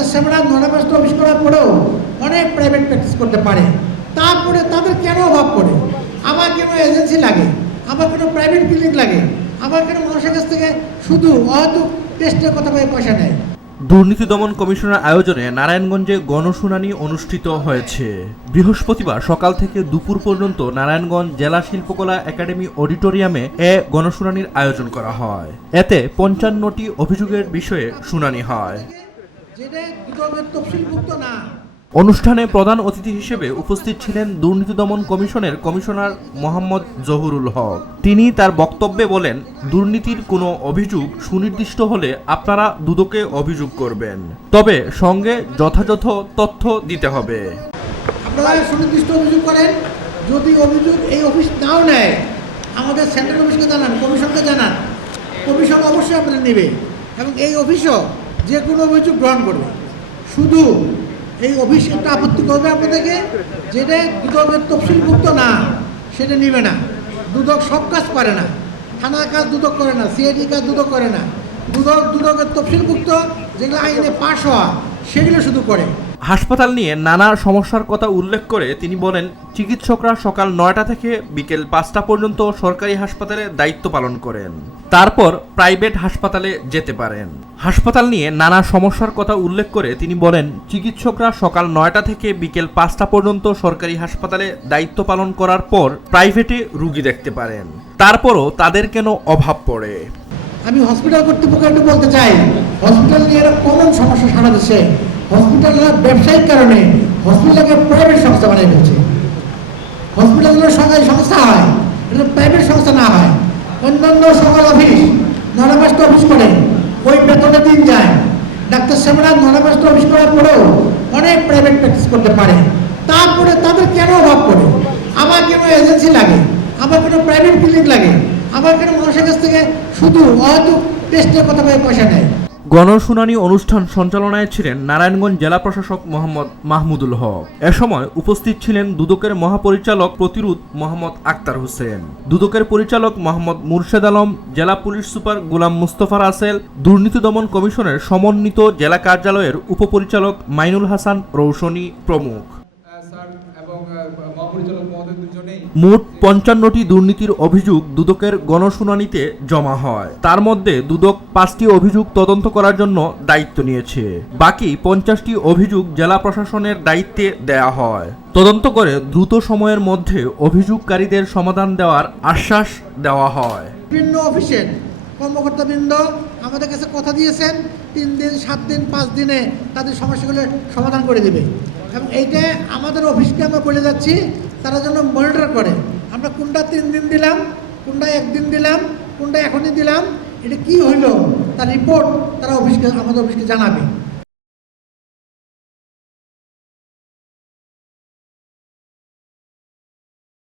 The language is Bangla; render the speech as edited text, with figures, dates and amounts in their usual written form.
ডাক্তার সাহেবরা 9টা 5টা অফিস করার পরেও অনেক প্রাইভেট প্র্যাকটিস করতে পারে। তারপরে তাদের কেন অভাব পড়ে? আমার কেন এজেন্সি লাগে, আমার কেন প্রাইভেট ক্লিনিক লাগে, আমার কেন মানুষের কাছ থেকে শুধু অহেতুক টেস্টের কথা বলে পয়সা নেয়? দুর্নীতি দমন কমিশনের আয়োজনে নারায়ণগঞ্জে গণশুনানি অনুষ্ঠিত হয়েছে। বৃহস্পতিবার সকাল থেকে দুপুর পর্যন্ত নারায়ণগঞ্জ জেলা শিল্পকলা একাডেমি অডিটোরিয়ামে গণশুনানির আয়োজন করা হয়। এতে 55টি অভিযোগের বিষয়ে শুনানি হয়। যেটা দুদকের তফসিলভুক্ত না। অনুষ্ঠানে প্রধান অতিথি হিসেবে উপস্থিত ছিলেন দুর্নীতি দমন কমিশনের কমিশনার মোহাম্মদ জহুরুল হক। তিনি তার বক্তব্যে বলেন, দুর্নীতির কোনো অভিযোগ সুনির্দিষ্ট হলে আপনারা দুদকে অভিযোগ করবেন, তবে সঙ্গে যথাযথ তথ্য দিতে হবে। আপনারা সুনির্দিষ্ট অভিযোগ করেন, যদি অভিযোগ এই অফিস নাও নেয় আমাদের সেন্ট্রাল অফিসকে জানান, কমিশনকে জানান, কমিশন অবশ্যই আপনারা নেবে এবং এই অফিসও যে কোনো অভিযোগ গ্রহণ করবে। শুধু এই অফিস একটা আপত্তি করবে আপনাদেরকে, যেটা দুদকের তফসিলভুক্ত না সেটা নেবে না। দুদক সব কাজ পারে না, থানার কাজ দুদক করে না, সিআইডি কাজ দুদক করে না। দুদকের তফসিলভুক্ত যেগুলো আইনে পাশ হওয়া সেগুলো শুধু করে। হাসপাতাল নিয়ে নানা সমস্যার কথা উল্লেখ করে তিনি বলেন, চিকিৎসকরা সকাল 9টা থেকে বিকেল 5টা পর্যন্ত সরকারি হাসপাতালে দায়িত্ব পালন করেন, তারপর প্রাইভেট হাসপাতালে যেতে পারেন। হাসপাতাল নিয়ে নানা সমস্যার কথা উল্লেখ করে তিনি বলেন, চিকিৎসকরা সকাল 9টা থেকে বিকেল 5টা পর্যন্ত সরকারি হাসপাতালে দায়িত্ব পালন করার পর প্রাইভেটে রুগী দেখতে পারেন, তারপরও তাদের কেন অভাব পড়ে? আমি হসপিটাল কর্তৃপক্ষ একটু বলতে চাই, হসপিটাল নিয়ে একটা কমন সমস্যা সারা দেশে। হসপিটালরা ব্যবসায়িক কারণে হসপিটালকে প্রাইভেট সংস্থা বানিয়ে ফেলছে। হসপিটালগুলো সরকারি সংস্থা হয়, এটা প্রাইভেট সংস্থা না হয়। অন্যান্য সকল অফিস 9টা 5টা অফিস করে, ওই বেতনের দিন যায়। ডাক্তার সাহেবরা 9টা 5টা অফিস করার পরেও অনেক প্রাইভেট প্র্যাকটিস করতে পারে। তারপরে তাদের কেন অভাব পড়ে? আমার কেন এজেন্সি লাগে, আমার কেন প্রাইভেট ক্লিনিক লাগে, আমার কেন মানুষের কাছ থেকে শুধু অহেতুক টেস্টের কথা বলে পয়সা নেয়? গণশুনানি অনুষ্ঠান সঞ্চালনায় ছিলেন নারায়ণগঞ্জ জেলা প্রশাসক মোহাম্মদ মাহমুদুল হক। এ সময় উপস্থিত ছিলেন দুদকের মহাপরিচালক প্রতিরোধ মোহাম্মদ আক্তার হোসেন, দুদকের পরিচালক মোহাম্মদ মুর্শেদ আলম, জেলা পুলিশ সুপার গোলাম মুস্তফা রাসেল, দুর্নীতি দমন কমিশনের সমন্বিত জেলা কার্যালয়ের উপপরিচালক মাইনুল হাসান রৌশনী প্রমুখ। মোট 55টি দুর্নীতির অভিযোগ দুদকের গণশুনানিতে জমা হয়। তার মধ্যে দুদক 5টি অভিযোগ তদন্ত করার জন্য দায়িত্ব নিয়েছে। বাকি 50টি অভিযোগ জেলা প্রশাসনের দায়িত্বে দেয়া হয়। তদন্ত করে দ্রুত সময়ের মধ্যে অভিযোগকারীদের সমাধান দেওয়ার আশ্বাস দেওয়া হয়। বিভিন্ন অফিসের কর্মকর্তাবৃন্দ আমাদের কাছে কথা দিয়েছেন 3 দিন, 7 দিন, 5 দিনে তাদের সমস্যাগুলো সমাধান করে দেবে এবং এইটা আমাদের অফিসকে আমরা বলে যাচ্ছি, তারা যেন মনিটর করে আমরা কোনটা 3 দিন দিলাম, কোনটা 1 দিন দিলাম, কোনটা এখনই দিলাম, এটা কি হইল তার রিপোর্ট তারা আমাদের অফিসকে জানাবে।